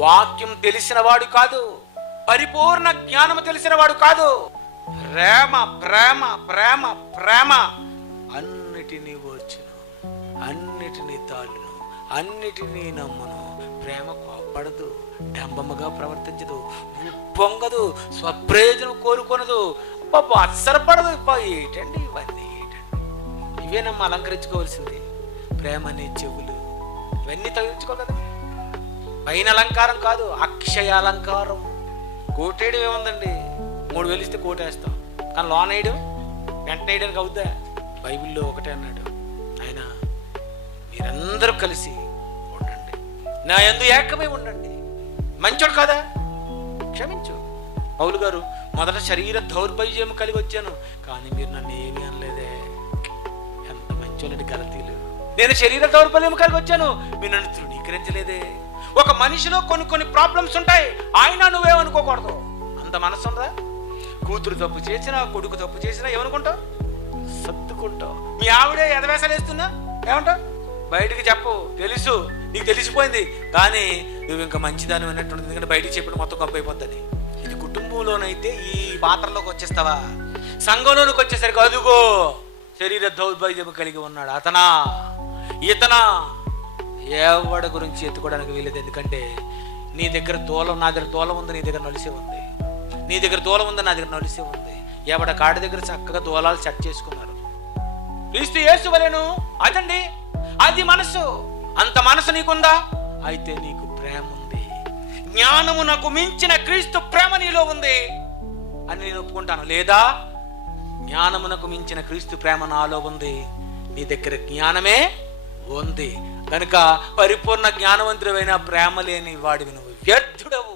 వాక్యం తెలిసిన వాడు కాదు, పరిపూర్ణ జ్ఞానము తెలిసిన వాడు కాదు. ప్రేమ ప్రేమ ప్రేమ ప్రేమ అన్నిటినీ ఓర్చును, అన్నిటినీ తాళును, అన్నిటినీ నమ్మును. ప్రేమ కోప్పడదు, డంబముగా ప్రవర్తించదు, ఉప్పొంగదు, స్వప్రయోజనం కోరుకొనదు, పాప అస్సరపడదు. ఏంటండి ఇవన్నీ? ఏంటండి ఇవేనమ్మా అలంకరించుకోవాల్సింది? ప్రేమ అనే చెవులు ఇవన్నీ తగిలించుకోగలదు. పైన అలంకారం కాదు, అక్షయ అలంకారం. కోటేయడం ఏముందండి? 3,000 ఇస్తే కోటేస్తాం, కానీ లోన్ వేయడం వెంటనే వేయడానికి అవుద్దా? బైబిల్లో ఒకటే అన్నాడు ఆయన, మీరందరూ కలిసి ఉండండి, నా యందు ఏకమై ఉండండి. మంచోడు కదా, క్షమించు. పౌలు గారు, మొదట శరీర దౌర్బల్యం కలిగి వచ్చాను, కానీ మీరు నన్ను ఏమీ అనలేదే. ఎంత మంచోళ్ళండి గలతీలు. నేను శరీర దౌర్బల్యం కలిగి వచ్చాను, మీరు నన్ను తృణీకరించలేదే. ఒక మనిషిలో కొన్ని ప్రాబ్లమ్స్ ఉంటాయి, ఆయన నువ్వేమనుకోకూడదు. అంత మనసు ఉందా? కూతురు తప్పు చేసినా, కొడుకు తప్పు చేసినా ఏమనుకుంటావు? సర్దుకుంటావు. మీ ఆవిడే ఎదవేసాలు వేస్తున్నా ఏమంటావు? బయటికి చెప్పు, తెలుసు, నీకు తెలిసిపోయింది, కానీ నువ్వు ఇంకా మంచిదాన్ని అన్నట్టు. ఎందుకంటే బయటికి చెప్పిన మొత్తం కంపు అయిపోద్దని. ఇది కుటుంబంలోనైతే ఈ పాత్రలోకి వచ్చేస్తావా? సంఘంలోనికి వచ్చేసరికి అదుగో శరీర దౌర్బల్యం కలిగి ఉన్నాడు, అతనా ఇతనా, ఎవడి గురించి ఎత్తుకోవడానికి వీలేదు. ఎందుకంటే నీ దగ్గర దూలం, నా దగ్గర దూలం ఉంది, నీ దగ్గర నలిసే ఉంది. నీ దగ్గర దూలం ఉంది, నా దగ్గర నలిసే ఉంది. ఎవడ కాడి దగ్గర చక్కగా దూలాలు సెట్ చేసుకున్నారు. క్రీస్తు యేసు వలెను అదండి, అది మనసు. అంత మనసు నీకుందా? అయితే నీకు ప్రేమ ఉంది. జ్ఞానమునకు మించిన క్రీస్తు ప్రేమ నీలో ఉంది అని నేను ఒప్పుకుంటాను. లేదా జ్ఞానమునకు మించిన క్రీస్తు ప్రేమ నాలో ఉంది, నీ దగ్గర జ్ఞానమే ఉంది కనుక పరిపూర్ణ జ్ఞానవంతుడైన ప్రేమ లేని వాడివి నువ్వు వ్యర్థుడవు.